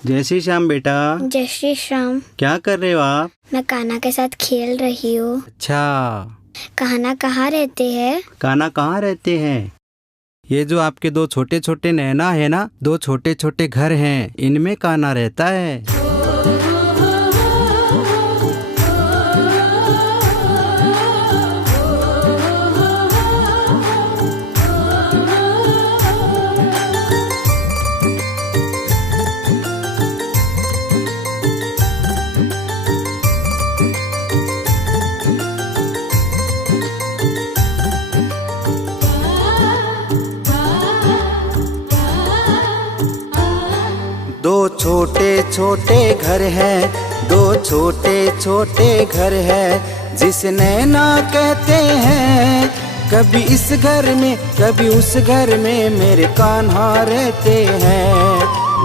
जय श्री श्याम बेटा। जय श्री श्याम। क्या कर रहे हो आप? मैं कान्हा के साथ खेल रही हूँ। अच्छा, कान्हा कहाँ रहते हैं? कान्हा कहाँ रहते हैं? ये जो आपके दो छोटे छोटे नैना है ना, दो छोटे छोटे घर हैं, इनमें कान्हा रहता है। दो छोटे छोटे घर हैं, दो छोटे छोटे घर हैं, जिस नैना कहते हैं। कभी इस घर में कभी उस घर में मेरे कान्हा रहते हैं।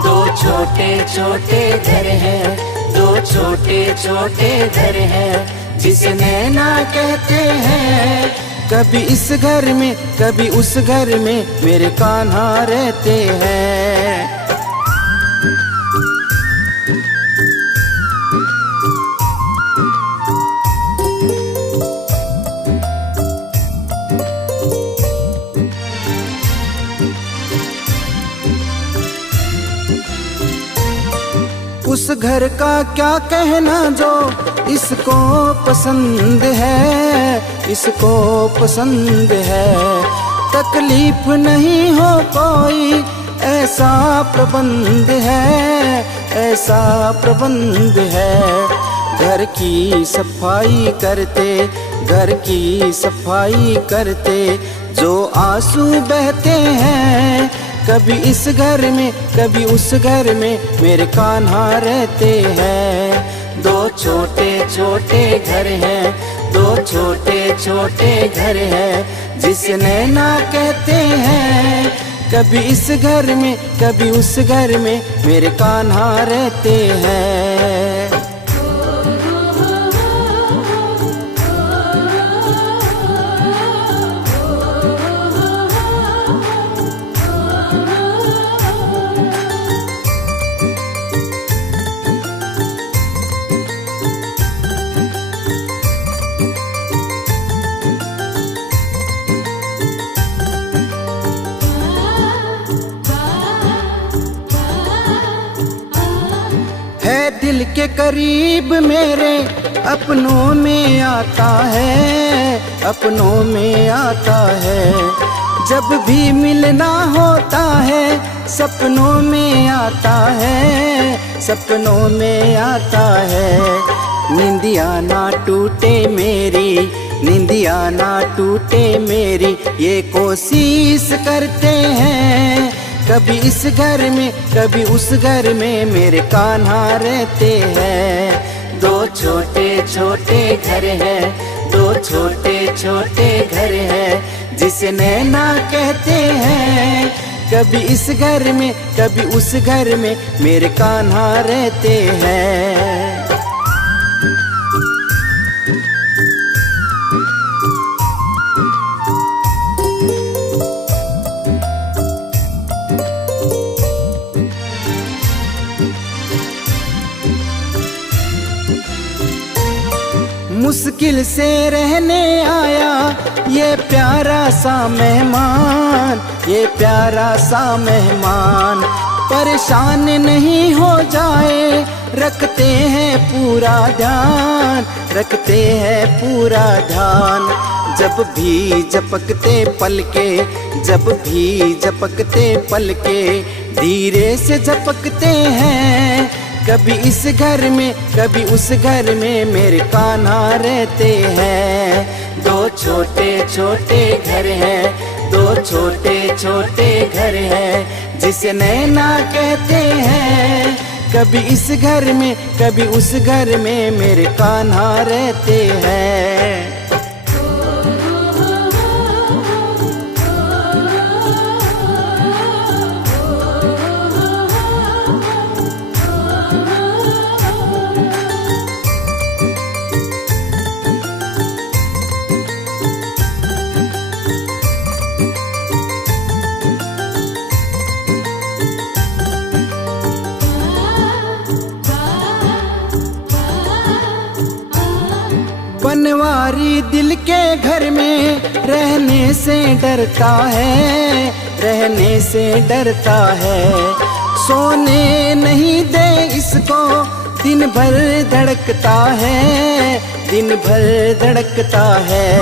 दो छोटे छोटे घर हैं, दो छोटे छोटे घर हैं, जिस नैना कहते हैं। कभी इस घर में कभी उस घर में मेरे कान्हा रहते हैं। उस घर का क्या कहना जो इसको पसंद है, इसको पसंद है। तकलीफ नहीं हो कोई, ऐसा प्रबंध है, ऐसा प्रबंध है। घर की सफाई करते, घर की सफाई करते जो आंसू बहते हैं। कभी इस घर में कभी उस घर में मेरे कान्हा रहते हैं। दो छोटे छोटे घर हैं, दो छोटे छोटे घर हैं, जिस नैना कहते हैं। कभी इस घर में कभी उस घर में मेरे कान्हा रहते हैं। दिल के करीब मेरे अपनों में आता है, अपनों में आता है। जब भी मिलना होता है सपनों में आता है, सपनों में आता है। निंदिया ना टूटे मेरी, निंदिया ना टूटे मेरी, ये कोशिश करते हैं। कभी इस घर में कभी उस घर में मेरे कान्हा रहते हैं। दो छोटे छोटे घर हैं, दो छोटे छोटे घर हैं, जिसे नैना कहते हैं। कभी इस घर में कभी उस घर में मेरे कान्हा रहते हैं। मुश्किल से रहने आया ये प्यारा सा मेहमान, ये प्यारा सा मेहमान। परेशान नहीं हो जाए, रखते हैं पूरा ध्यान, रखते हैं पूरा ध्यान। जब भी झपकते पलके, जब भी झपकते पलके, धीरे से झपकते हैं। कभी इस घर में कभी उस घर में मेरे कान्हा रहते हैं। दो छोटे छोटे घर हैं, दो छोटे छोटे घर हैं, जिसे नैना कहते हैं। कभी इस घर में कभी उस घर में मेरे कान्हा रहते हैं। दिल के घर में रहने से डरता है, रहने से डरता है। सोने नहीं दे इसको, दिन भर धड़कता है, दिन भर धड़कता है।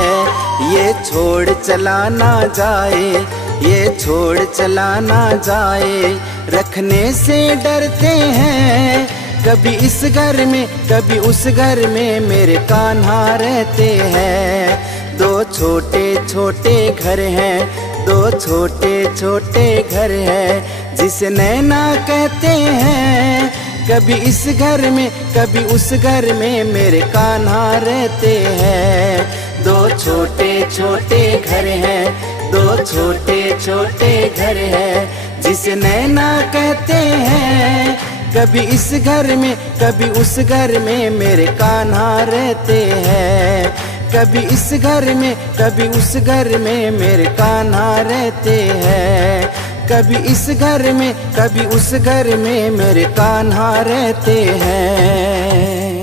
ये छोड़ चला ना जाए, ये छोड़ चला ना जाए, रखने से डरते हैं। कभी इस घर में कभी उस घर में मेरे कान्हा रहते हैं। दो छोटे छोटे घर हैं, दो छोटे छोटे घर हैं, जिसे नैना कहते हैं। कभी इस घर में कभी उस घर में मेरे कान्हा रहते हैं। दो छोटे छोटे घर हैं, दो छोटे छोटे घर हैं, जिसे नैना कहते हैं। कभी इस घर में कभी उस घर में मेरे कान्हा रहते हैं। कभी इस घर में कभी उस घर में मेरे कान्हा रहते हैं। कभी इस घर में कभी उस घर में मेरे कान्हा रहते हैं।